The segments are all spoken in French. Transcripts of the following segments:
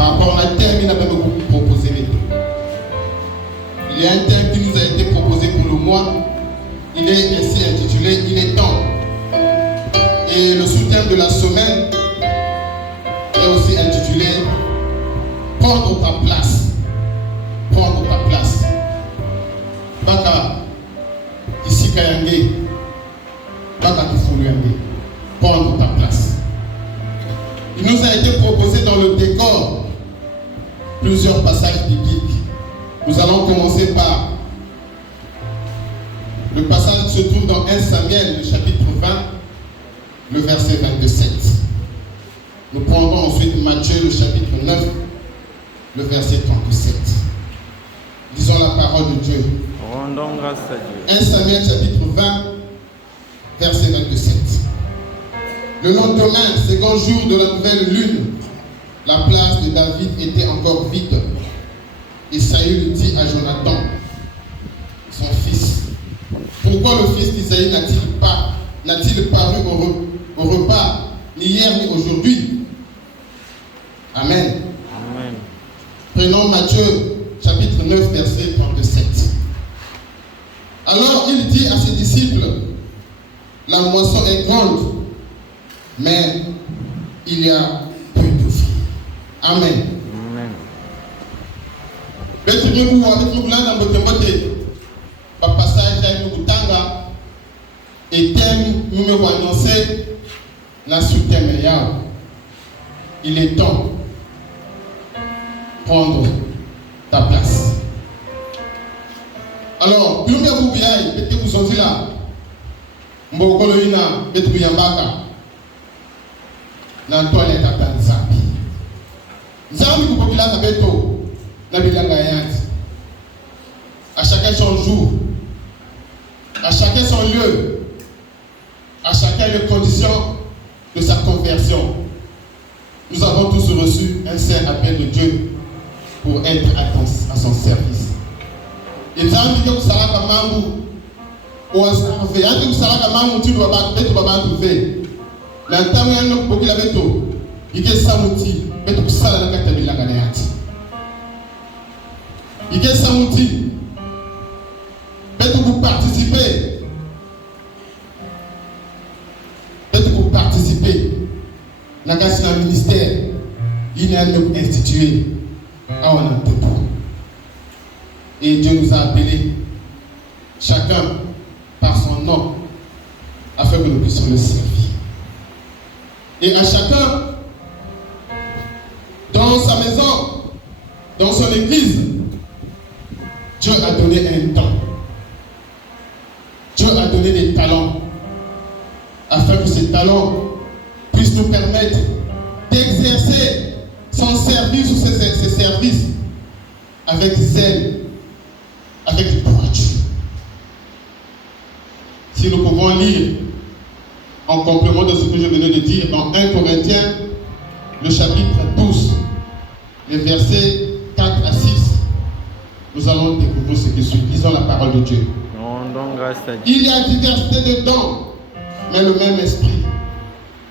par rapport à un thème qui nous a proposé. Il y a un thème qui nous a été proposé pour le mois. Il est ainsi intitulé « Il est temps ». Et le sous-thème de la semaine est aussi intitulé « Prendre ta place ». Prendre ta place. Baka Isikayange, Baka Kifuluyange. Prendre ta place. Il nous a été proposé dans le décor plusieurs passages bibliques. Nous allons commencer par le passage qui se trouve dans 1 Samuel, le chapitre 20, le verset 27. Nous prendrons ensuite Matthieu, le chapitre 9, le verset 37. Disons la parole de Dieu. Rendons grâce à Dieu. 1 Samuel, chapitre 20, verset 27. Le lendemain, second jour de la nouvelle lune, la place de David était encore vide. Et Saül dit à Jonathan, son fils, pourquoi le fils d'Isaïe n'a-t-il paru au repas, ni hier ni aujourd'hui? Amen. Amen. Prenons Matthieu, chapitre 9, verset 37. Alors il dit à ses disciples, la moisson est grande, mais il y a peu de filles. Amen. Amen. Et thème numéro annoncé, la sous-thème. Il est temps de prendre ta place. Alors, plus que vous voyez, peut-être que vous sortez là. Mbokoloina, peut-être que vous yambaka. Na toilette à Tanzanie. Nzambi kupokila na beto na bilanga yanti. À chacun son jour, à chacun son lieu, à chacun les conditions de sa conversion. Nous avons tous reçu un saint appel de Dieu pour être à son service. Et Nzambi que vous savez comment vous avez fait, vous savez comment tu dois trouver. L'entame ya no kokila beto ike samuti beto kusala na kata bilanga na yati ike samuti beto ku participer na kasi na ministère il y a un institué à Wanantoto. Et Dieu nous a appelés chacun par son nom afin que nous puissions le servir. Et à chacun, dans sa maison, dans son église, Dieu a donné un temps. Dieu a donné des talents, afin que ces talents puissent nous permettre d'exercer son service ou ses services avec zèle, avec droiture. Si nous pouvons lire en complément de ce que je venais de dire dans 1 Corinthiens, le chapitre 12, les versets 4 à 6, nous allons découvrir ce qui suit. Lisons la parole de Dieu. Rendons grâce à Dieu. Il y a diversité de dons, mais le même esprit.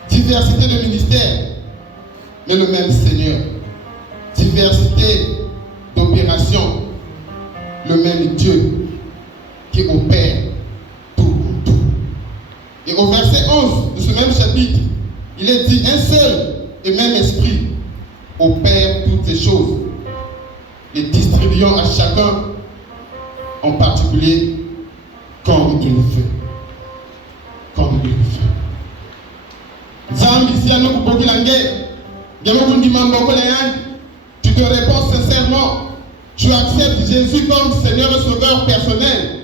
Diversité de ministères, mais le même Seigneur. Diversité d'opérations, le même Dieu qui opère tout pour tout. Et au verset 11 de ce même chapitre, il est dit un seul et même esprit opère toutes ces choses, les distribuant à chacun en particulier comme il le fait. Comme il le fait. Tu te réponds sincèrement, tu acceptes Jésus comme Seigneur et Sauveur personnel,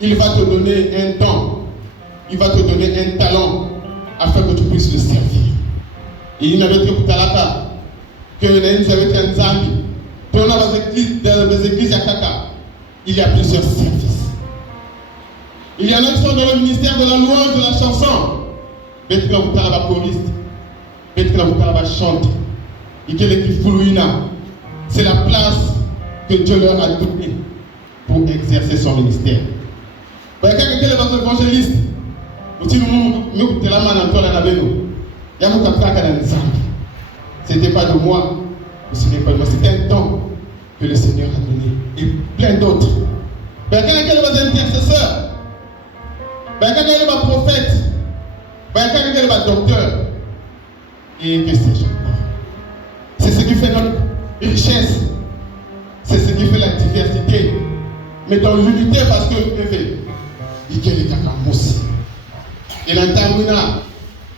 il va te donner un temps, il va te donner un talent afin que tu puisses le servir. Et il n'avait que Talaka, que nous avons été en Zambie, pour les églises à Kaka, il y a plusieurs services. Il y en a qui sont dans le ministère de la louange, de la chanson. Peut-être que vous avez la choriste, peut-être que vous avez la chante. C'est la place que Dieu leur a donnée pour exercer son ministère. Quand quelqu'un est votre évangéliste, c'était pas de moi, le Seigneur parle. C'était un temps que le Seigneur a donné. Et plein d'autres. Ben, quand il y a des intercesseurs, ben, quand il y a des prophètes, ben, quand il y a des docteurs, et que sais-je. C'est ce qui fait notre richesse. C'est ce qui fait la diversité. Mais dans l'unité, parce que il y a des cacamos. Et la tamina,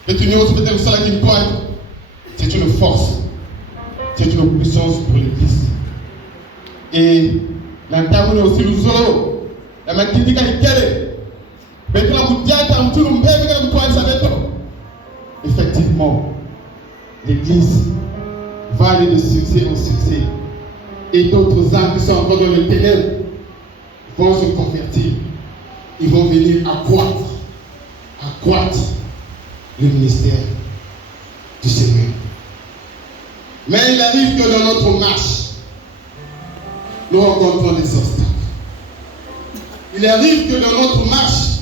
c'est une force. C'est une puissance pour l'Église. Et la tamina aussi, nous avons la maquille effectivement, l'Église va aller de succès en succès. Et d'autres âmes qui sont encore dans les ténèbres vont se convertir. Ils vont venir accroître le ministère du Seigneur. Mais il arrive que dans notre marche, nous rencontrons des obstacles. Il arrive que dans notre marche,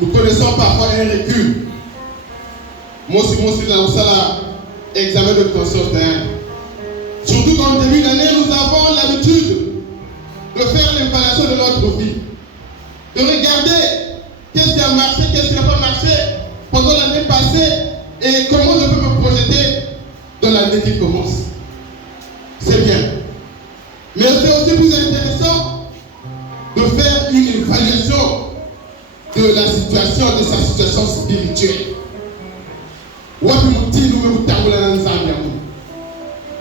nous connaissons parfois un recul. Moi aussi, dans ça, examen de conscience d'un. Surtout qu'en début d'année, nous avons l'habitude de faire l'évaluation de notre vie. De regarder qu'est-ce qui a marché, qu'est-ce qui n'a pas marché pendant l'année passée et comment je peux me projeter dans l'année qui commence. C'est bien. Mais c'est aussi plus intéressant de faire une évaluation de la situation, de sa situation spirituelle.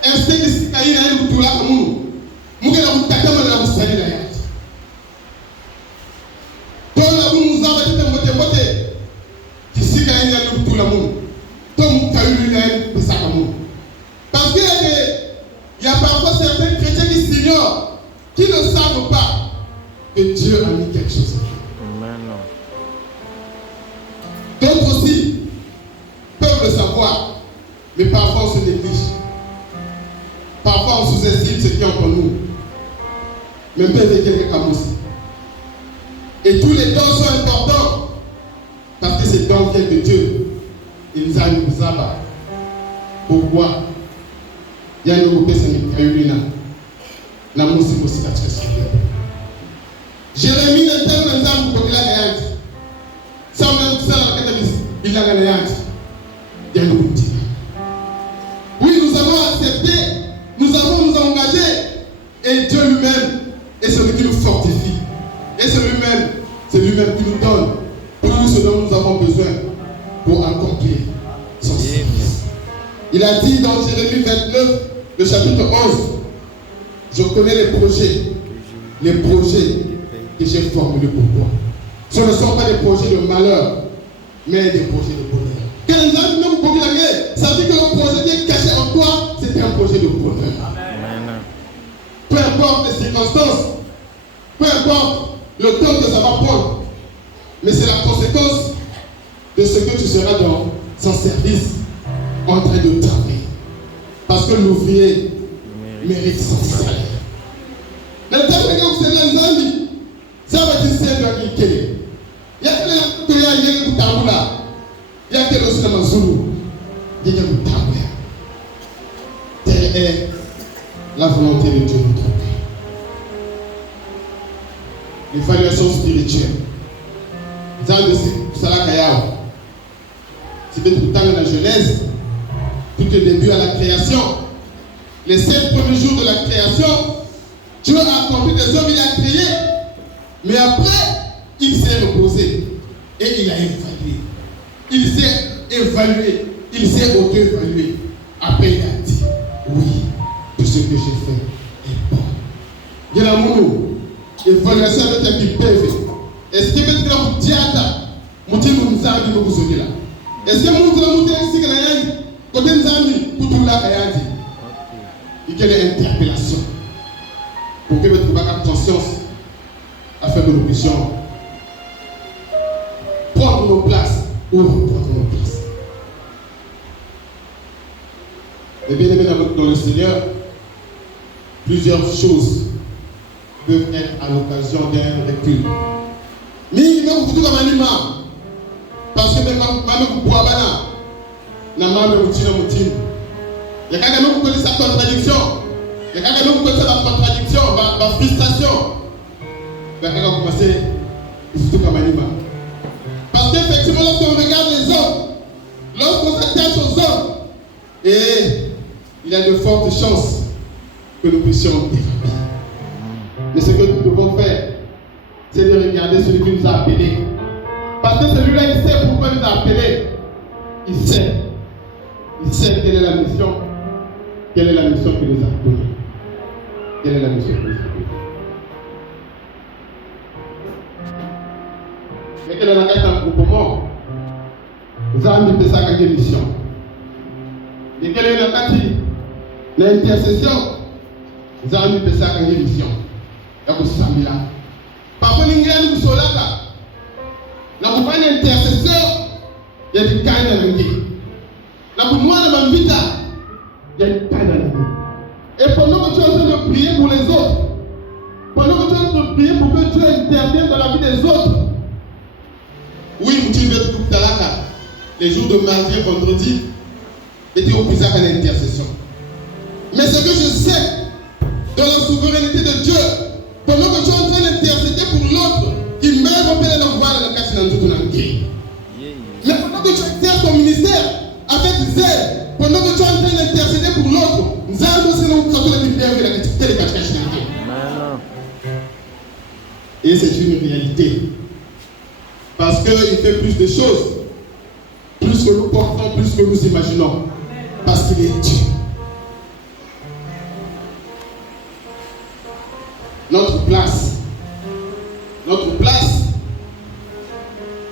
Est-ce que si tu as une tout là, nous avons parce qu'il y a parfois certains chrétiens qui s'ignorent, qui ne savent pas que Dieu a mis quelque chose en eux. D'autres aussi peuvent le savoir, mais parfois on se néglige. Parfois on sous-estime ce qui est entre nous. Même pas avec quelques camoufles. Et tous les dons sont importants parce que ces dons viennent de Dieu. Il nous a nous abat. Pourquoi? Il y a une groupée Saint-Michel. Jérémie n'a pas un exemple pour la réalité. Ça même ça la il a la réalité. Il y a une routine. Oui, nous avons accepté, nous avons nous engagé, et Dieu lui-même est celui qui nous fortifie. Et c'est lui-même qui nous donne tout ce dont nous avons besoin pour accomplir son service. Il a dit dans Jérémie 29, le chapitre 11, je connais les projets que j'ai formulés pour toi. Ce ne sont pas des projets de malheur, mais des projets de bonheur. Quand les gens même pour la guerre, ça dit que le projet qui est caché en toi, c'est un projet de bonheur. Amen. Peu importe les circonstances, peu importe le temps que ça va prendre, mais c'est la conséquence de ce que tu seras dans son service en train de travailler. Parce que l'ouvrier mérite son salaire. Le temps que c'est l'ensemble, ça va dire c'est un qui est. Il y a que les gens qui sont là. Il y a que les gens qui sont là. Il y a que les gens qui sont là. Telle est la volonté de Dieu notre Père. L'évaluation spirituelle. C'était tout le temps dans la Genèse, tout le début à la création. Les 7 premiers jours de la création, Dieu a accompli des hommes, il a créé. Mais après, il s'est reposé et il a évalué. Il s'est évalué, il s'est auto-évalué. Après, il a dit, oui, tout ce que j'ai fait est bon. Il y a l'amour, évaluation avec un qui peut. Est-ce que vous avez dit à vous dire que vous avez dit que vous avez dit là? Est-ce que vous avez dit que vous avez dit que vous avez dit que vous avez dit? Il y a une interpellation pour que vous ayez conscience afin que nous puissions prendre nos places ou reprendre nos places. Et bien aimé dans le Seigneur, plusieurs choses peuvent être à l'occasion d'un recul. Mais il faut tout comme un parce que même ma bois bana na ma me mutino mutino Il y a quelqu'un qui connaît sa contradiction. Il y a quelqu'un qui connaît sa contradiction, ma frustration. Il y a quelqu'un qui commence à tout comme animal. Parce qu'effectivement, lorsqu'on regarde les hommes, lorsqu'on s'attache aux hommes, et il y a de fortes chances que nous puissions déraper. Mais ce que nous devons faire, c'est de regarder celui qui nous a appelés. Parce que celui-là, il sait pourquoi il nous a appelés. Il sait. Il sait quelle est la mission. Quelle est la mission qu'il nous a donnée. Quelle est la mission qu'il nous a donnée. Mais quelle est la carte d'un groupement? Nous avons mis ça comme une mission. Et quelle est la carte? L'intercession. Nous avons mis ça comme une mission. Parfois, nous avons mis là. La pour une intercession, il y a des cas dans la vie. La pour moi, dans ma vie, il y a des cas dans la vie. Et pendant que tu es en train de prier pour les autres, pendant que tu es en train de prier pour que Dieu intervienne dans la vie des autres, oui, tu veux tout à l'heure, les jours de mardi et vendredi, était au plus à l'intercession. Mais ce que je sais, dans la souveraineté de Dieu, pendant que tu es en train d'intercéder pour l'autre, il meurt au père de voir la casse dans toute la vie. Mais pendant que tu exerces ton ministère avec zèle, pendant que tu es en train d'intercéder pour l'autre, nous allons se rencontrer la Bible et la quantité de cache. Et c'est une réalité. Parce qu'il fait plus de choses, plus que nous portons, plus que nous imaginons. Parce qu'il est Dieu. Notre place,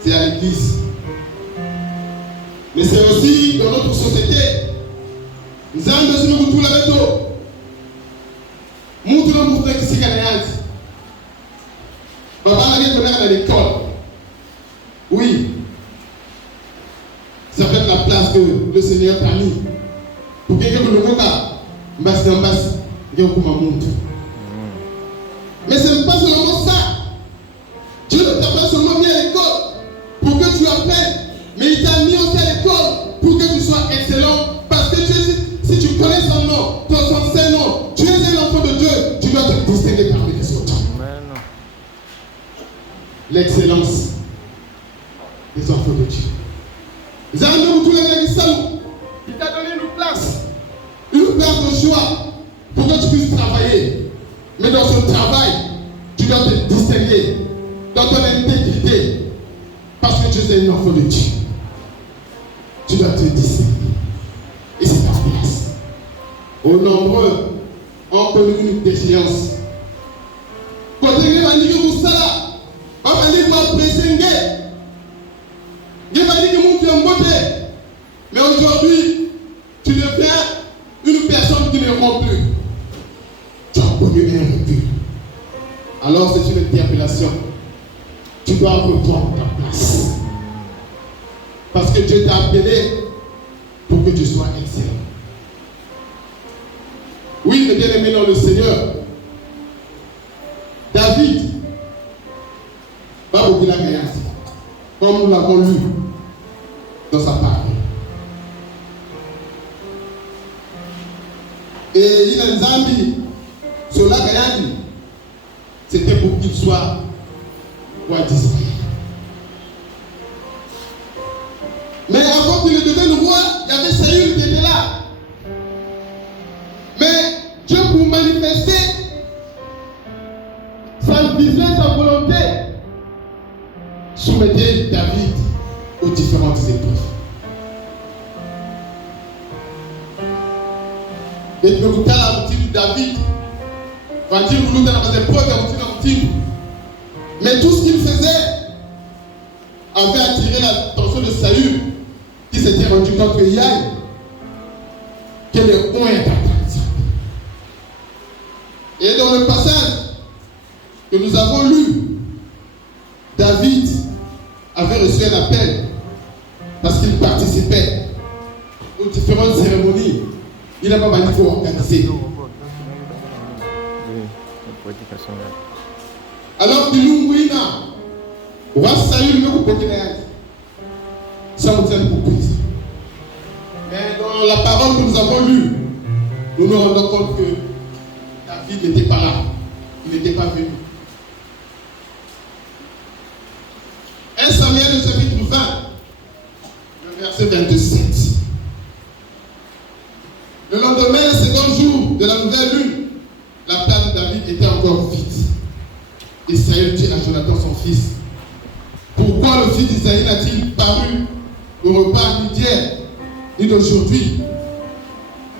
c'est à l'église. Mais c'est aussi dans notre société. Nous avons besoin de tout la méthode. Nous devons montrer que c'est gagnant. Papa n'a à l'école. Oui. Ça fait la place que le Seigneur t'a mis. Pour que quelqu'un ne basse, il y a un monde. Mais ce n'est pas seulement ça. Dieu ne t'a pas seulement mis à l'école pour que tu apprennes, mais il t'a mis aussi à l'école pour que tu sois excellent. Parce que si tu connais son nom, son nom, tu es un enfant de Dieu, tu dois te distinguer parmi les autres. Amen. L'excellence des enfants de Dieu. Il t'a donné une place de choix pour que tu puisses travailler. Mais dans ce travail, tu dois te distinguer dans ton intégrité. Parce que tu es un enfant de Dieu. Tu dois te distinguer. Et c'est ta place. Au nombreux, on connaît une déchéance. Quand tu vas dire que ça, on va dire que vous présenté. Il va dire que vous êtes en beauté. Mais aujourd'hui, tu deviens une personne qui ne rompt plus. Tu as connu un recul. Alors c'est une interpellation. Tu dois reprendre ta place. Parce que Dieu t'a appelé pour que tu sois excellent. Oui, mes bien-aimés dans le Seigneur, David, comme nous l'avons lu dans sa parole. Et il a un zambi. Cela Gayani, c'était pour qu'il soit roi d'Israël. Mais avant qu'il ne devienne roi, il y avait Saül qui était là. Mais Dieu, pour manifester sa vision, sa volonté, soumettait David aux différentes épreuves. Et nous avons la routine de David. Mais tout ce qu'il faisait avait attiré l'attention de Saül, qui s'était rendu compte que Yann, que le point est atteint. Et dans le passage que nous avons lu, David avait reçu un appel parce qu'il participait aux différentes cérémonies. Il n'a pas mal dit qu'il faut organiser. Alors, Bilungouina, roi Saül ne peut pas ça nous tient pour prise. Mais dans la parole que nous avons lue, nous nous rendons compte que David n'était pas là. Il n'était pas venu. 1 Samuel, le chapitre 20, le verset 27. Le lendemain, second jour de la nouvelle lune, la place de David était encore vide. Et Saül dit à Jonathan, son fils, pourquoi le fils d'Isaïe n'a-t-il paru au repas ni d'hier, ni d'aujourd'hui?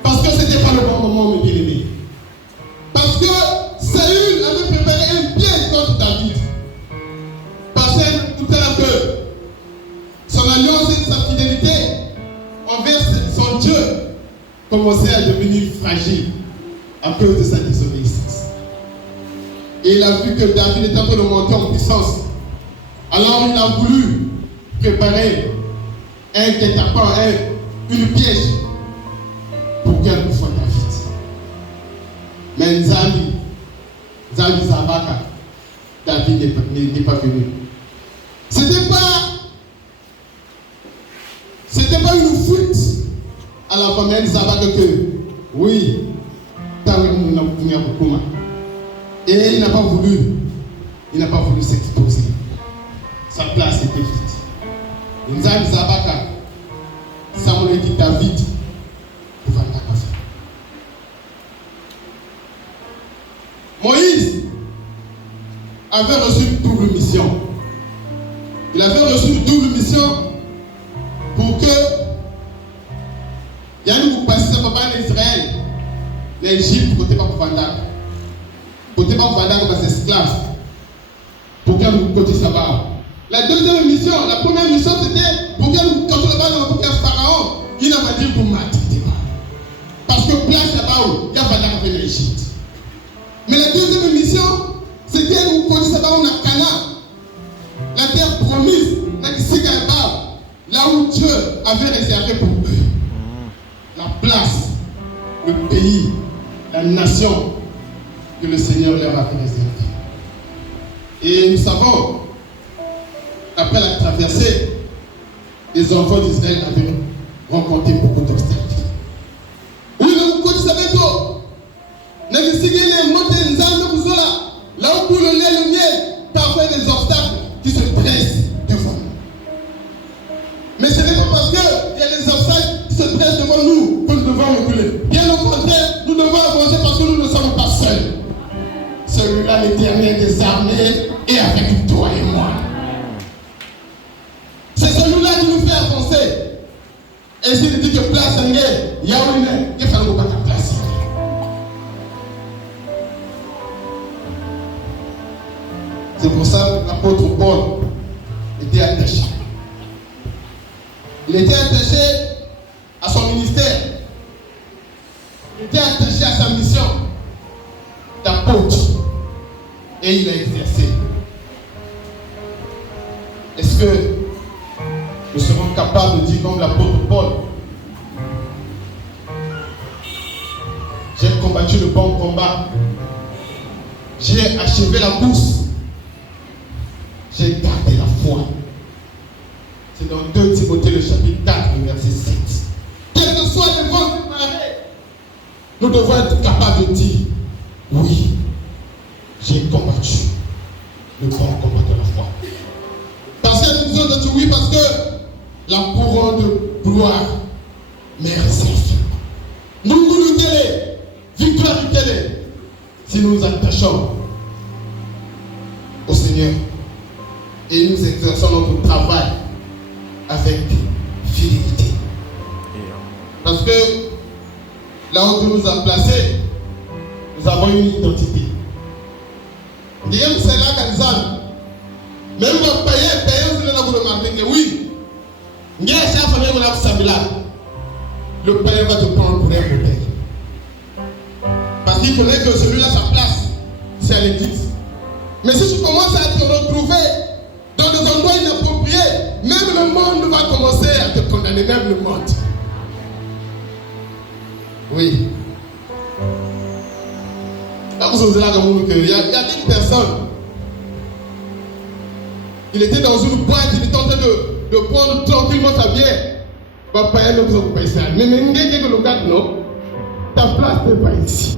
Parce que ce n'était pas le bon moment, mes bien-aimés. Parce que Saül avait préparé un piège contre David. Parce tout à l'heure que son alliance et sa fidélité envers son Dieu commençaient à devenir fragiles à cause de sa désobéissance. Et il a vu que David était en train de monter en puissance. Alors il a voulu préparer un guet-apens, une piège pour qu'elle soit David. Mais Nzambi Zabaka, David n'est pas venu. C'était pas une fuite à la famille Zabaka que, oui, et il n'a pas voulu s'exposer. Sa place était vide. Nzambi Zabaka, Samuel dit David, Moïse avait reçu une double mission. Il avait reçu une double mission pour que Yannick vous passe papa en Israël, l'Égypte, côté pas pour Vandac. Côté pas pour Vandac, comme esclaves. Pour qu'elle nous côté ça-bas. La deuxième mission, la première mission, c'était pour qu'elle nous côté là-bas, pour qu'un pharaon, il n'a pas dit pour mater. Parce que place là-bas, il y a Vandac avec l'Égypte. Mais la deuxième mission, c'était nous côté ça-bas, on a Cana. La terre promise, là où Dieu avait réservé pour eux. La place, le pays, la nation que le Seigneur leur avait réservé. Et nous savons, après la traversée, les enfants d'Israël avaient rencontré beaucoup d'obstacles. Oui, mais vous savez tout. Là où coule le lait, le miel, parfois des obstacles qui se dressent devant nous. Mais ce n'est pas parce qu'il y a des obstacles qui se dressent devant nous que nous devons reculer. Bien au contraire, nous devons avancer parce que nous ne sommes pas seuls. Celui-là, l'Éternel des armées, est avec toi et moi. C'est celui-là qui nous fait avancer. Et s'il dit que place en guerre, il y a une il faut nous battre place. C'est pour ça que l'apôtre Paul était attaché. Il était attaché à son ministère. Il était attaché à sa mission d'apôtre. Et il a exercé. Est-ce que nous serons capables de dire comme l'apôtre Paul, j'ai combattu le bon combat, j'ai achevé la course, j'ai gardé la foi. C'est dans 2 Timothée le chapitre 4, le verset 7. Quel que soit le vent de marée, nous devons être capables de dire, oui, j'ai combattu le bon combat de la foi. Parce que nous devons dire oui, parce que la couronne de gloire m'est réservée. Nous nous luttons, victoire luttons, si nous nous attachons au Seigneur et nous exerçons notre travail avec fidélité. Parce que là où Dieu nous a placés, nous avons une identité. Même c'est là qu'elles ont. Même le payé, c'est là que vous remarquez que oui, le payé va te prendre pour un modèle. Parce qu'il connaît que celui-là, sa place, c'est à l'église. Mais si tu commences à te retrouver dans des endroits inappropriés, même le monde va commencer à te condamner, même le monde. Oui. Il y a une personne, il était dans une boîte, il était en train de prendre tranquillement sa bière. Mais il y a le cadre, non? Ta place n'est pas ici.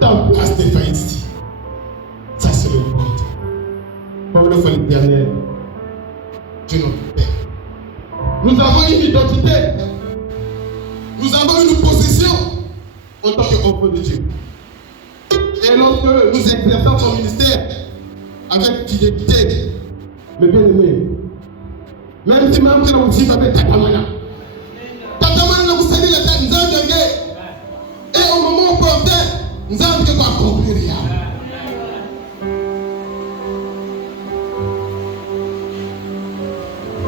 Ta place n'est pas ici. Ça, c'est le but. Comme le fait l'Éternel, Dieu notre Père. Nous avons une identité. Nous avons une position en tant qu'enfants de Dieu. Et lorsque nous exerçons son ministère avec fidélité, mais bien aimé, même si même que nous sommes avec Tatamana, Tatamana nous salue la tête, nous avons gagné. Et au moment opportun, nous avons pu accomplir rien.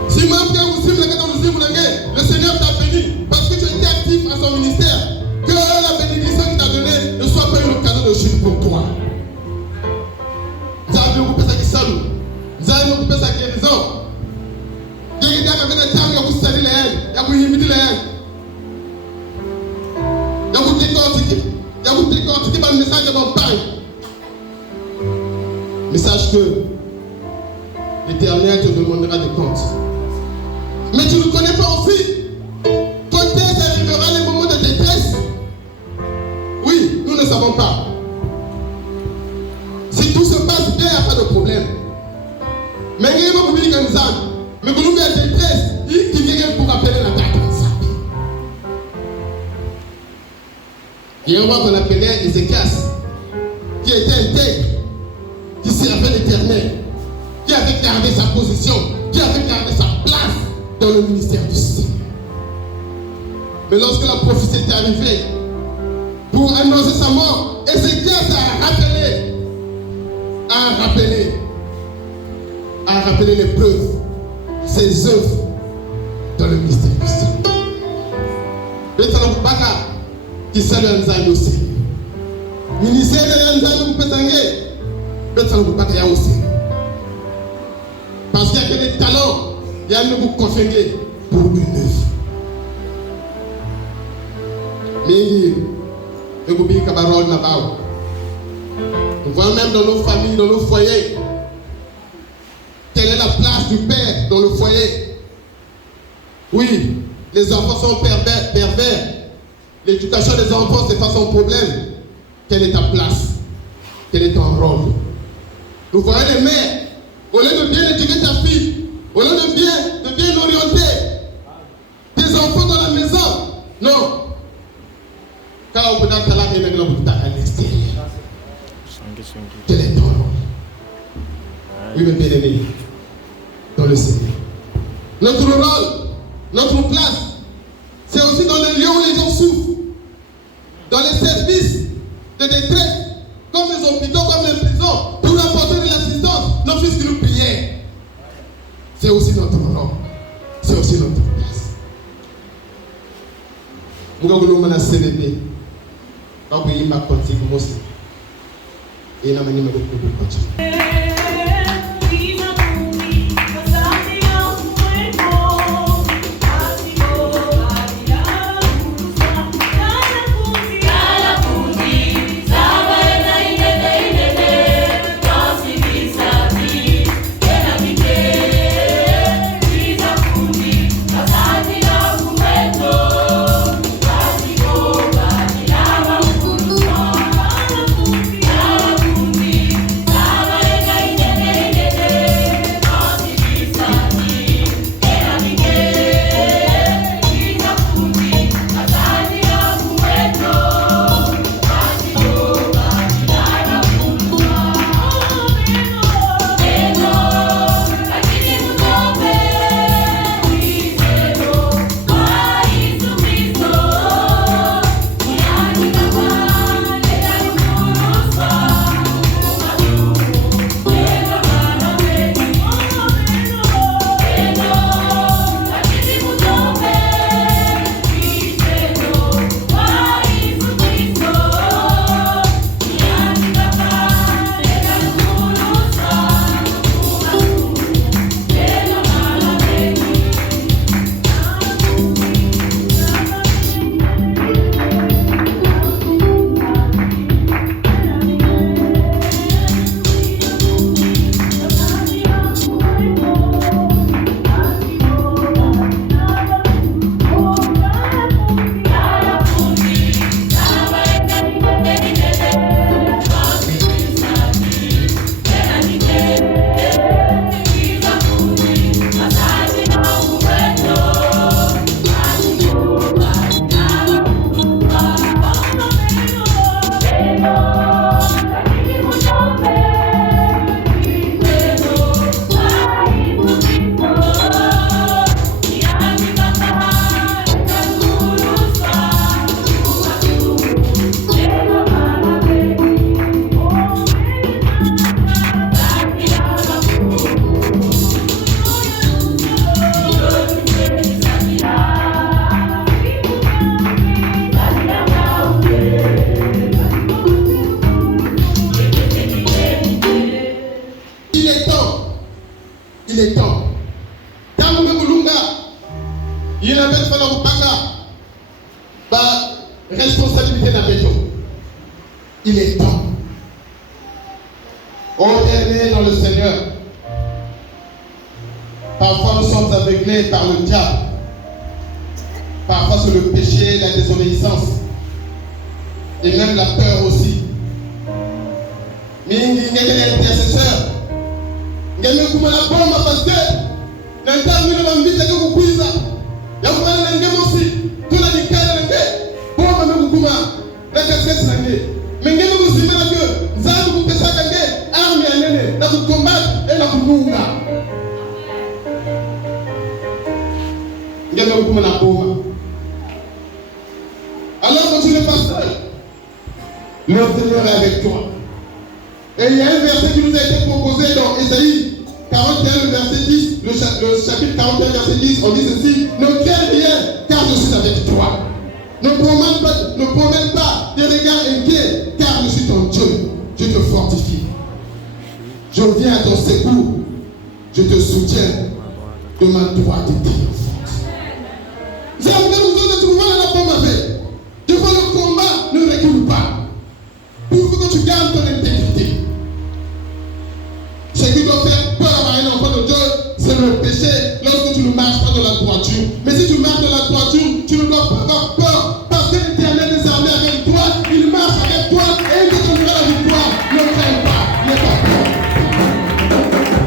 Si même que vous suivez le Seigneur t'a béni parce que tu étais actif à son ministère, que la bénédiction qu'il t'a donnée ne soit pas une occasion de chute pour toi. Nous avons occupé sa guérison. Nous avons occupé sa guérison. Guérison avec des termes, il y a beaucoup de salir les haines, il y a beaucoup de limiter les haines. Il y a beaucoup de décortiquer. Il y a beaucoup de décortiquer par le message de campagne. Message que l'Éternel te demandera des comptes. Mais tu ne connais pas aussi. Quand arrivera les moments de détresse. Oui, nous ne savons pas. Si tout se passe bien, il n'y a pas de problème. Mais il y a beaucoup de gens mais quand nous avons une détresse, il vient pour appeler la date. Il y a un roi qu'on appelait Ézéchias, qui était intègre, qui servait l'Éternel, qui avait gardé sa position, qui avait gardé sa place dans le ministère du Seigneur. Mais lorsque la prophétie est arrivée pour annoncer sa mort, Ézéchias a rappelé les preuves, ses œuvres dans le ministère du Seigneur. Et ça n'a pas qui salue Nzambe aussi. Ministère de Nzambe Mpesangé, mais ça n'a pas qu'à aussi. Parce qu'il y a que des talents, il y a une boucle conféguée pour une œuvre. Mais on voit même dans nos familles, dans nos foyers, quelle est la place du père dans le foyer. Oui, les enfants sont pervers. L'éducation des enfants, c'est pas son problème. Quelle est ta place? Quel est ton rôle? Nous voyons les mères, au lieu de bien éduquer ta fille, au lieu de bien orienter tes enfants dans la maison, non. Quand on peut être là, il y a à l'extérieur. Quel est ton rôle? Oui, mes bien-aimés, dans le Seigneur. Notre rôle, notre place, c'est aussi dans les lieux où les gens souffrent, dans les services de détresse, comme les hôpitaux, comme les prisons, pour apporter de l'assistance, nos fils qui nous prièrent. C'est aussi notre rôle, c'est aussi notre place. Nous avons célébré, nous avons eu ma quantité de mots, et nous avons eu ma quantité. responsabilité dans le il est temps. Oh bien-aimé dans le Seigneur, parfois nous sommes aveuglés par le diable. Parfois c'est le péché, la désobéissance. Et même la peur aussi. Mais il y a des intercesseurs. Il y a des gens qui ont la bombe parce que l'intérieur de la vie, c'est que vous pouvez ça. Il y a des gens aussi. Tout le monde est bombe avec vous. La casquette, c'est mais il y a des gens qui ont que ça vous pouvez ça avec armes et années. Là, vous combattez et là, vous mourrez. Il y a des gens qui ont la bombe. Alors, quand tu n'es pas seul, le Seigneur est avec toi. Et il y a un verset qui nous a été proposé dans Ésaïe 41, le verset 10, le chapitre 41, verset 10, on dit ceci: ne crains rien, car je suis avec toi. Ne promène pas des regards inquiets, car je suis ton Dieu. Je te fortifie. Je viens à ton secours. Je te soutiens de ma droite triomphante. Vous avez besoin de trouver la pomme avec. Devant le combat, ne recule pas. Pour que tu gardes ton intégrité. Ce qui doit faire peur à un enfant de Dieu, c'est le péché lorsque tu ne marches pas dans la droiture. Mais si tu marches dans la droiture, tu ne dois pas avoir peur. Parce que l'Éternel est armé avec toi, il marche avec toi et il te donnera la victoire. Ne crains pas, n'aie pas peur.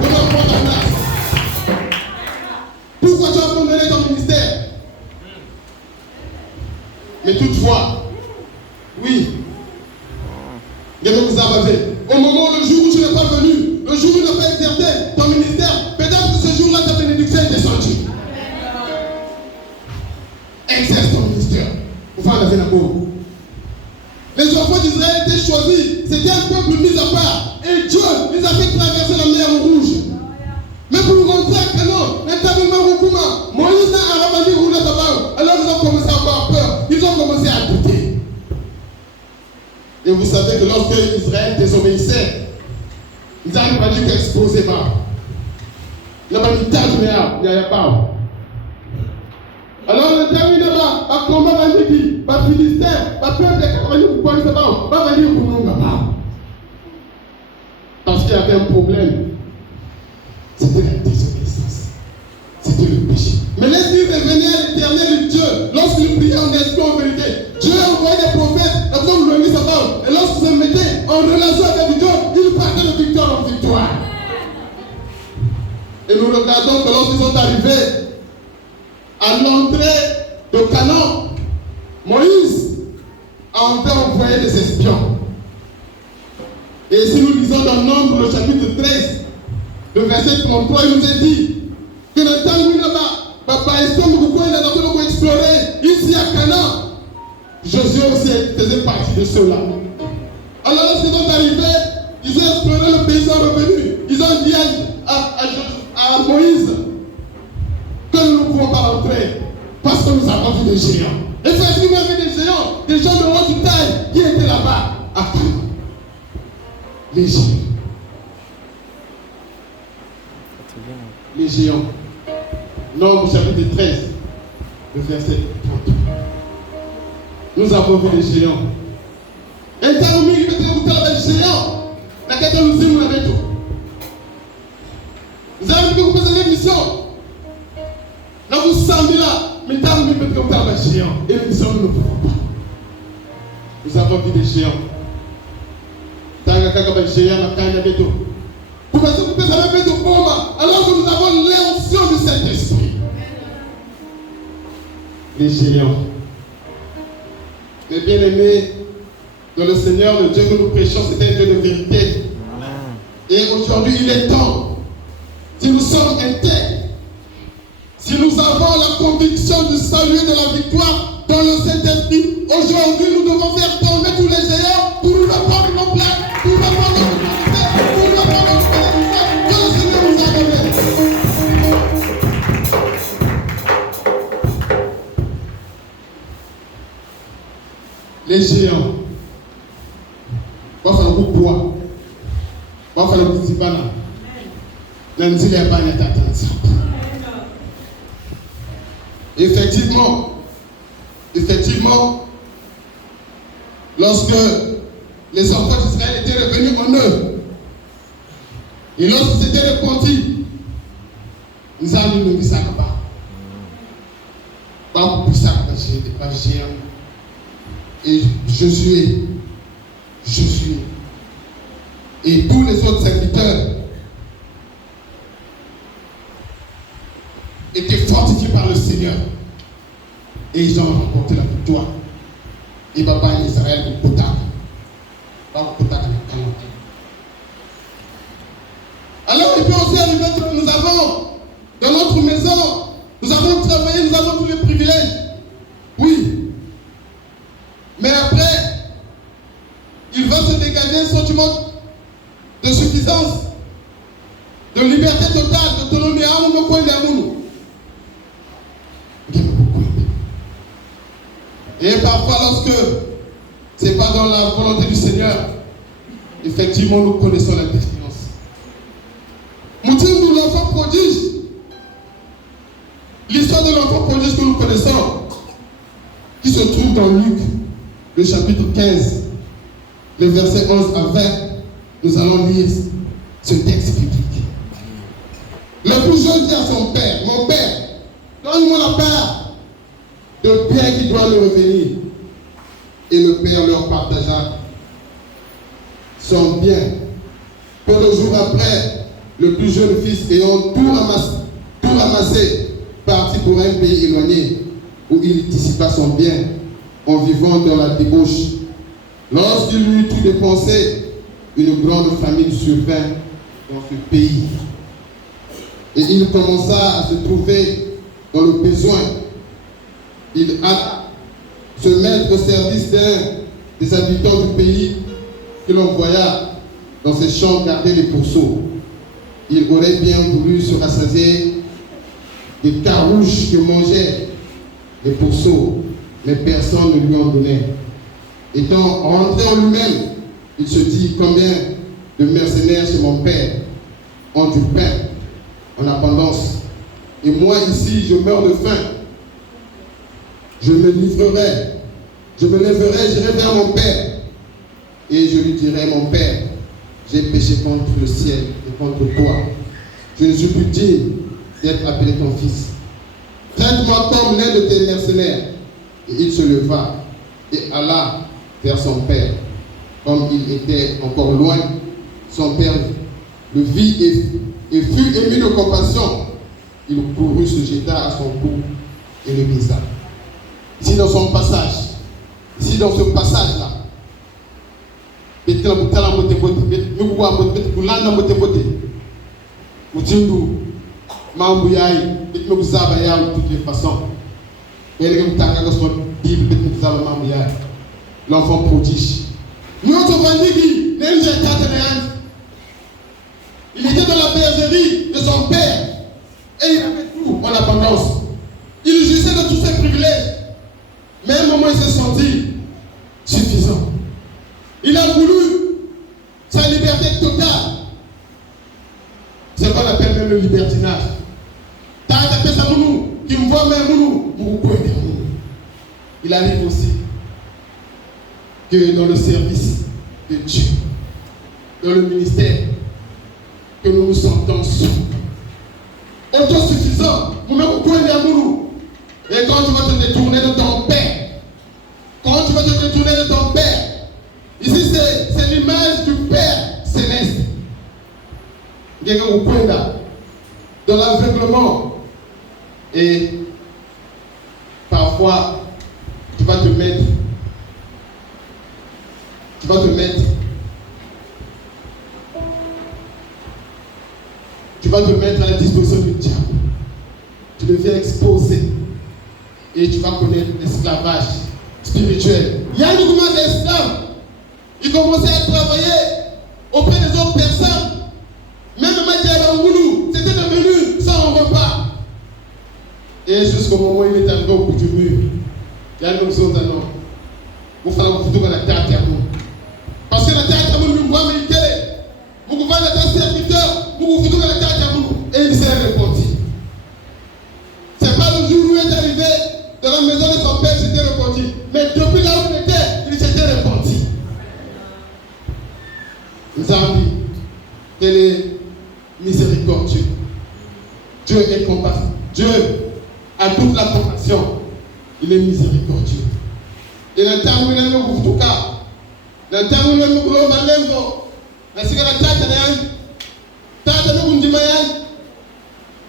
Comment prendre ta place? Pourquoi tu as abandonné ton ministère? Mais toutefois, oui, il y a vous avez. Au moment où le jour où tu n'es pas venu, le jour où tu n'as pas exercé ton ministère, peut-être que ce jour-là ta bénédiction est descendue. Exerce ton ministère. Vous en avez la boue. Les enfants d'Israël étaient choisis. C'était un peuple mis à part. Et Dieu les a fait traverser la mer Rouge. Mais pour nous montrer que non, Moïse a ramené Roula Tabao. Alors ils ont commencé à avoir peur. Ils ont commencé à douter. Et vous savez que lorsque Israël désobéissait, ils n'avaient pas dit qu'exposer bas. Il n'a pas dit tâche, mais il n'y a pas. Alors le terminé là, à combat va dire, va Philistère, va peuple de 80 pour ça va dire pour nous là-bas. Parce qu'il y avait un problème. C'était la désobéissance. C'était le péché. Mais l'esprit revenait à l'Éternel Dieu lorsqu'il priait en esprit en vérité. Dieu envoyait des prophètes, comme le dit sa parole. Et lorsqu'il se mettait en relation avec Dieu, il partait de victoire en victoire. Et nous regardons que lorsqu'ils sont arrivés à l'entrée de Canaan, Moïse a envoyé des espions. Et si nous lisons dans Nombre, le chapitre 13, le verset 33, il nous est dit que le temps où il a explorer ici à Canaan, Josué aussi faisait partie de ceux-là. Alors lorsqu'ils sont arrivés, ils ont exploré le pays, ils sont revenus. Ils ont dit à Moïse que nous ne pouvons pas rentrer parce que nous avons vu des géants. Et effectivement, il y avait des géants, des gens de haute taille qui étaient là-bas à Canaan. Les géants. Les géants. Nombre chapitre 13, le verset 30. Nous avons vu des géants. Et quand nous avons vu des géants, la quête nous dit, nous l'avons tout. Vous avez vu que vous faites l'émission. Là, vous sentez là, mais quand nous avons vu des géants, et l'émission, nous ne pouvons pas. Nous avons vu des géants. Tant que nous avons vu des géants, nous avons vu tout. Vous pensez que vous avez fait du combat alors que nous avons l'onction du Saint-Esprit. Les géants. Les bien-aimés dans le Seigneur, le Dieu que nous prêchons, c'est un Dieu de vérité. Et aujourd'hui, il est temps, si nous sommes intègres, si nous avons la conviction du salut et de la victoire dans le Saint-Esprit, aujourd'hui, nous devons faire tomber tous les géants pour nous reprendre nos places, pour nous reprendre nos places, pour nous reprendre nos places. Les géants, va faire le bois, va faire le petit banane. L'anzile est pas effectivement, lorsque les enfants d'Israël étaient revenus en eux, et lorsqu'ils s'étaient repentis, nous avons nous dit ça pas. Pas pour ça que pas géant. Et Josué, et tous les autres serviteurs étaient fortifiés par le Seigneur. Et ils ont remporté la victoire. Et papa en Israël au Kotak. Pas au Kotak, mais au Canada. Alors il peut aussi arriver que nous avons, dans notre maison, nous avons travaillé, nous avons tous les privilèges. Oui. Mais après, il va se dégager un sentiment de suffisance, de liberté totale, d'autonomie. Et parfois, lorsque ce n'est pas dans la volonté du Seigneur, effectivement, nous connaissons la défiance. Nous disons l'enfant prodige. L'histoire de l'enfant prodige que nous connaissons, qui se trouve dans Luc, le chapitre 15, les versets 11 à 20, nous allons lire ce texte biblique. Le plus jeune dit à son père, mon père, donne-moi la part de bien qui doit me revenir. Et le père leur partagea son bien. Peu de jours après, le plus jeune fils ayant tout ramassé, partit pour un pays éloigné, où il dissipa son bien, en vivant dans la débauche. Lorsqu'il eut tout dépensé, une grande famine survint dans ce pays. Et il commença à se trouver dans le besoin. Il alla se mettre au service d'un des habitants du pays qu'il envoya dans ses champs garder les pourceaux. Il aurait bien voulu se rassasier des carouches que mangeaient les pourceaux, mais personne ne lui en donnait. Étant rentré en lui-même, il se dit, combien de mercenaires chez mon père ont du pain en abondance, et moi ici je meurs de faim. Je me lèverai, j'irai vers mon père, et je lui dirai, mon père, j'ai péché contre le ciel et contre toi. Je ne suis plus digne d'être appelé ton fils. Traite-moi comme l'un de tes mercenaires. Et il se leva et alla vers son père. Comme il était encore loin, son père le vit et fut ému de compassion. Il courut, se jeta à son cou et le baisa. Ici dans ce passage-là, de toutes les façons. L'enfant prodige. Il était dans la bergerie de son père et il avait tout en abondance. Il jouissait de tous ses privilèges. Mais à un moment, il s'est senti suffisant. Il a voulu sa liberté totale. C'est ce qu'on appelle même le libertinage. Il arrive aussi que dans le service de Dieu, dans le ministère, que nous nous sentons autosuffisants. Et quand tu vas te détourner de ton Père, ici c'est l'image du Père céleste. Dans l'aveuglement. Et parfois, tu vas te mettre à la disposition du diable. Tu deviens exposé et tu vas connaître l'esclavage spirituel. Il y a un mouvement d'esclaves. Ils commençaient à travailler auprès des autres personnes. Même Madia c'était devenu sans repas. Et jusqu'au moment où il est arrivé au bout du mur, il y a une chose à non. Vous fallait vous foutre dans la terre à nous. Parce que la terre à nous, nous voit militaire. Vous pouvez être un serviteur, vous vous foutez dans la terre à nous. Et il s'est répondu. C'est pas le jour où il est arrivé dans la maison de son père, il s'était répondu. Mais depuis là où il était, il s'était répondu. Nzambi, quel est miséricordieux. Dieu est compassif. Dieu a toute la compassion. Il est miséricordieux. Et le temps où il est en tout cas, le temps où il est en global level, la cigarette tata na tata no kundima yani,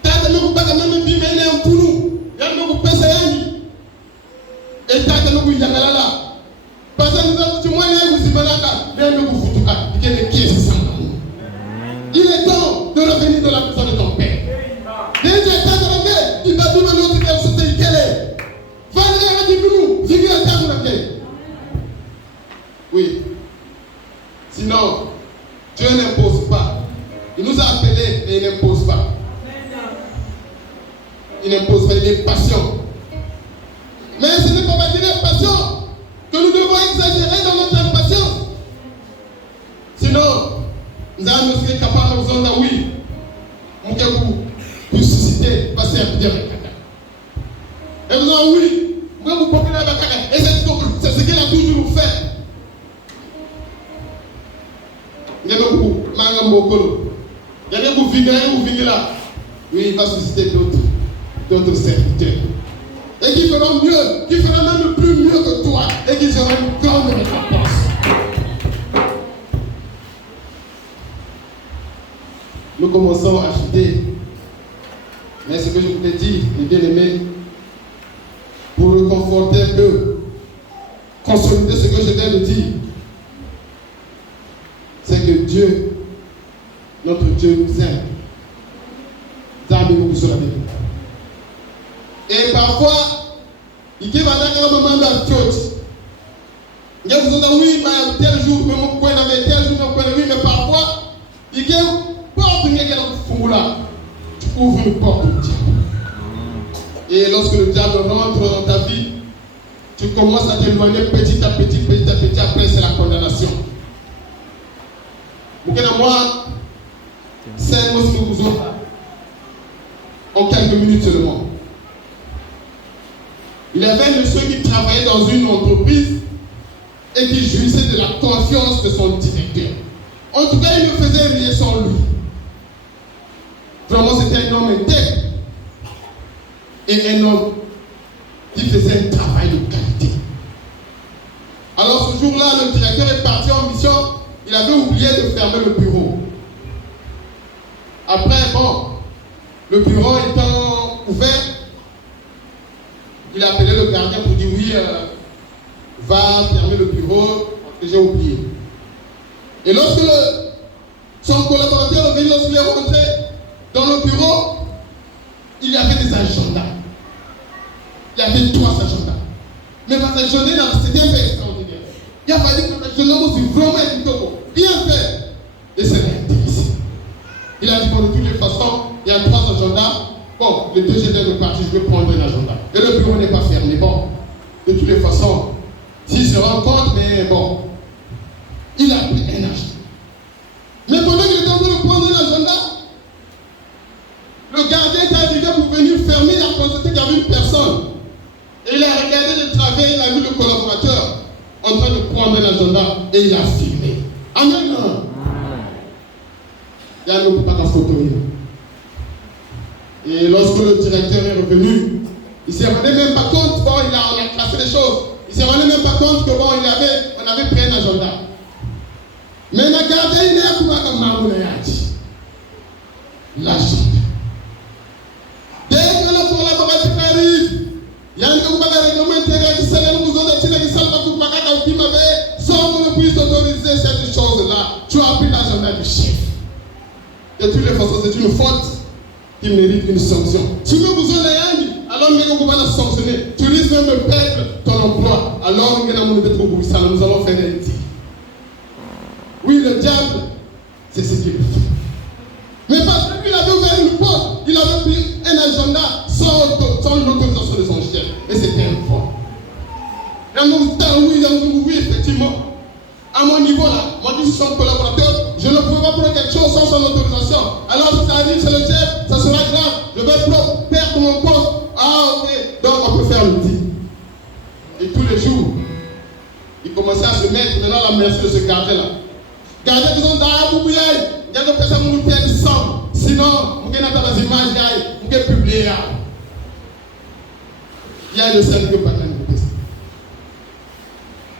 tata no kubaka mama bima ile ya mfunu, yani no kupesa yani, et tata no kujangalala. Parce que nous avons témoigné à vous Ibalaka, mais nous vous foutons qui est qui est sans amour. Il est temps de revenir dans la maison de ton père. Déjà, quand on a tu vas dire à l'autre qu'elle se dit qu'elle est. Va aller à nous, viens à ta maison. Oui. Sinon, Dieu n'impose pas. Il nous a appelés, mais il n'impose pas. Il n'impose pas, il est patient. Mais ce n'est pas parce qu'il est patient que nous devons exagérer dans notre impatience. Sinon, nous allons être capables de nous dire oui, nous pour susciter, passer un peu de et nous allons oui, nous vous pouvez la bagarre. Et c'est ce qu'il a toujours fait. Il y a beaucoup, Mangam Bokolo. Il y a beaucoup de là. Oui, il va susciter d'autres serviteurs. Et qui feront mieux, qui feront même plus mieux que toi, et qui seront une grande récompense. Nous commençons à chuter. Mais ce que je vous ai dit, les bien-aimés, pour reconforter un peu, consolider ce que je viens de dire, c'est que Dieu, notre Dieu nous aime. Nous sommes et parfois, il va dans un moment de la church. Il y a oui, tel jour, oui, mais parfois, il y a porte tu ouvres une porte du diable. Et lorsque le diable rentre dans ta vie, tu commences à t'éloigner petit à petit, après c'est la condamnation. Moi, c'est moi ce que vous avez en quelques minutes seulement. Il y avait un monsieur qui travaillait dans une entreprise et qui jouissait de la confiance de son directeur. En tout cas, il ne faisait rien sans lui. Vraiment, c'était un homme intègre et un homme qui faisait un travail de qualité. Alors, ce jour-là, le directeur est parti en mission. Il avait oublié de fermer le bureau. Après, le bureau étant ouvert, il a appelé le gardien pour dire oui, va fermer le bureau, que j'ai oublié. Et lorsque son collaborateur est venu, lorsqu'il est rentré dans le bureau, il y avait des agendas. Il y avait 3 agendas. Mais votre agenda, c'était un peu extraordinaire. Il a fallu que votre agenda aussi vraiment bien fait. Et c'est intéressant. Il a dit bon, de toutes les façons, il y a 3 agendas. Bon, les 2 étaient de partie, je vais prendre un agenda. Et le bureau n'est pas fermé. Bon, de toutes les façons, s'il se rend compte, mais bon, il a pris un agenda. Mais pendant qu'il était en train de prendre un agenda, le gardien est arrivé pour venir fermer, il a constaté qu'il y avait une personne. Et il a regardé de travers, il a vu le collaborateur en train de prendre un agenda et il a filmé. Amen. Il y a un autre pas qu'à photo. Et lorsque le directeur est revenu, il ne s'est rendu même pas compte, on a tracé les choses. Il ne s'est rendu même pas compte que on avait pris un agenda. Mais on a gardé une heure pour voir comment on a dit. L'agenda. Dès que le collaborateur arrive, il y a un règlement intérieur qui s'est nous autres, qui s'est pour Makaka qui m'avait, sans qu'on puisse autoriser cette chose-là. Tu as pris l'agenda du chef. De toutes les façons, c'est une faute qui mérite une sanction. Si nous vous en ayons, alors nous allons sanctionner. Tu risques même de perdre ton emploi. Alors nous allons faire des tirs. Oui, le diable, c'est ce qu'il fait. Mais parce qu'il avait ouvert une porte, il avait pris un agenda sans l'autorisation de son chef. Et c'était un vol. Oui, effectivement. À mon niveau là, moi je suis son collaborateur, je ne pouvais pas prendre quelque chose sans son autorisation. Alors si ça arrive, c'est le chef, ça sera grave, je vais perdre mon poste. Ah ok, donc on peut faire le deal. Et tous les jours, il commençait à se mettre maintenant à la merci de ce gardien là. Gardez besoin d'arbre, il y a des personnes qui nous sang. Sinon, vous avez des images, vous pouvez publier. Il y a le seul que pas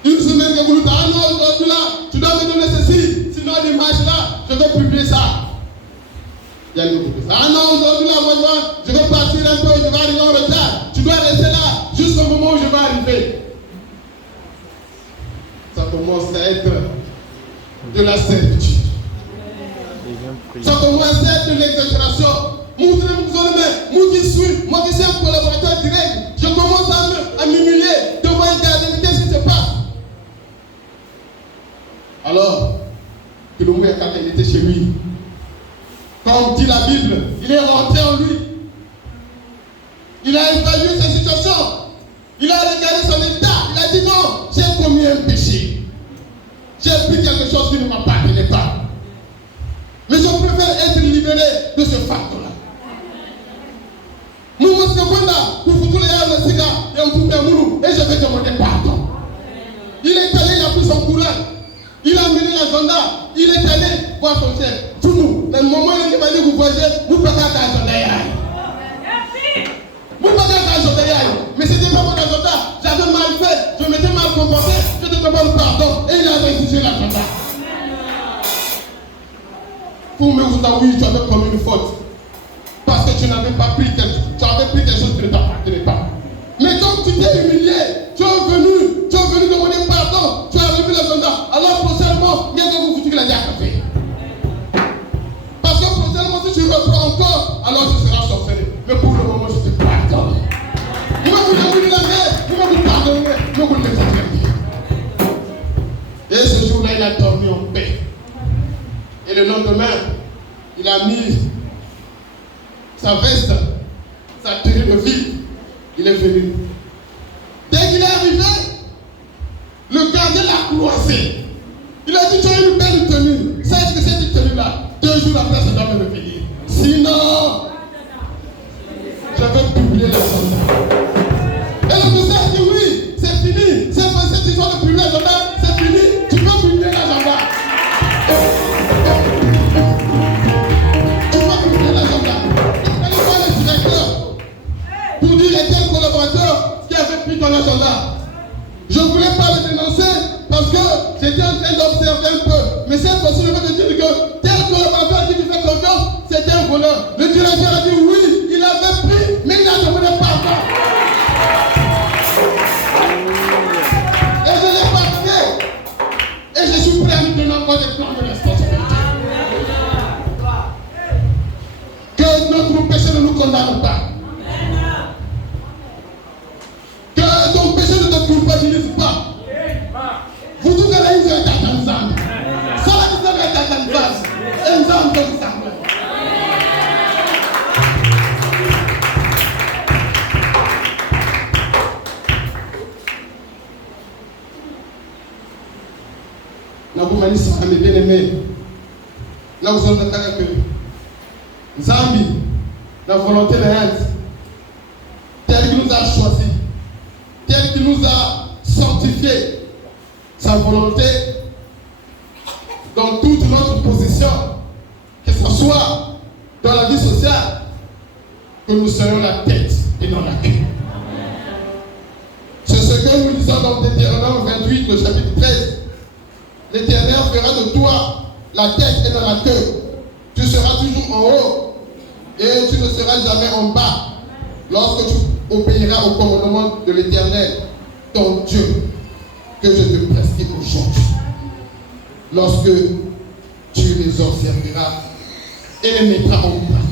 une semaine que vous nous dites, ah non, aujourd'hui là, tu dois me donner ceci. Sinon, l'image là, je vais publier ça. Il y a une ça. Ah non, aujourd'hui là, moi, je vais partir un peu, je vais arriver en retard. Tu dois rester là jusqu'au moment où je vais arriver. Ça commence à être de la servitude. Ça commence à être de l'exagération. Moi qui suis un collaborateur direct, je commence à m'humilier devant un gardien. Qu'est-ce qui se passe? Alors, que le mouillé quand il était chez lui, comme dit la Bible, il est rentré en lui. Il a évalué sa situation. Il a regardé son état. Il a dit non, j'ai commis un péché. J'ai pris quelque chose qui ne m'appartenait pas. Mais je préfère être libéré de ce facteur-là. Nous, nous sommes là pour foutre le cigare et on coupe un moulou et je vais demander pardon. Il est allé, il a pris son courage. Il a amené l'agenda. Il est allé voir son chef. Tout nous, dans le moment où il m'a dit vous voyez, vous ne pouvez pas faire l'agenda. Vous ne pouvez pas faire l'agenda. Mais ce n'était pas mon agenda. J'avais mal fait. Je m'étais mal comporté. Je te demande pardon. Et il a restitué l'agenda. Pour me vous avouer, tu avais commis une faute. Parce que tu n'avais pas pris quelque chose qui ne t'appartenait pas. Mais comme tu t'es humilié, tu es venu demander pardon, tu as revu l'agenda. Alors prochainement, il y a que vous que la café. Parce que prochainement, si tu reprends encore, alors tu seras sorcelé. Mais pour le moment, je te pardonne. Moi, vous avez la guerre, vous pardonnez, vous le laissez bien. Et ce jour-là, il a dormi en paix. Et le lendemain, il a mis sa veste, sa tenue de vie. Il est venu. Dès qu'il est arrivé, le gardien l'a croisé. Il a dit, tu as une belle tenue. Sache que cette tenue-là, 2 jours après, ça doit me payer. Sinon, je vais publier l'agenda. Et le monsieur a dit, oui, c'est fini. C'est pas cette histoire de publier l'agenda, c'est fini. Tu peux publier l'agenda. Tu peux publier l'agenda. Allez voir le directeur pour dire, il y a tel collaborateur qui avait pris ton agenda. Je ne voulais pas le dénoncer parce que j'étais en train d'observer un peu. Mais cette fois-ci, je vais te dire que tel collaborateur à qui tu fais confiance, c'était un voleur. Le directeur a dit oui, il avait pris, mais il n'a demandé pardon. Et je l'ai pardonné. Et je suis prêt à lui donner encore des plans de responsabilité. Que notre péché ne nous condamne pas. Que ton péché ne te culpabilise pas. Vous tous les gens qui sont ensemble. Ça va être ensemble. Ensemble. Nous avons dit ça, mes bien-aimés. Nous avons dit que Zambi, la volonté de Hans, tel qu'il nous a choisi, tel qu'il nous a sanctifié, sa volonté dans toute notre position, que ce soit dans la vie sociale, que nous soyons la tête et non la queue. C'est ce que nous lisons dans Deutéronome 28, le chapitre 13. L'Éternel fera de toi la tête et non la queue. Tu seras toujours en haut et tu ne seras jamais en bas lorsque tu obéiras au commandement de l'Éternel, ton Dieu, que je te prescris aujourd'hui. Lorsque tu les observeras et les mettras en pratique.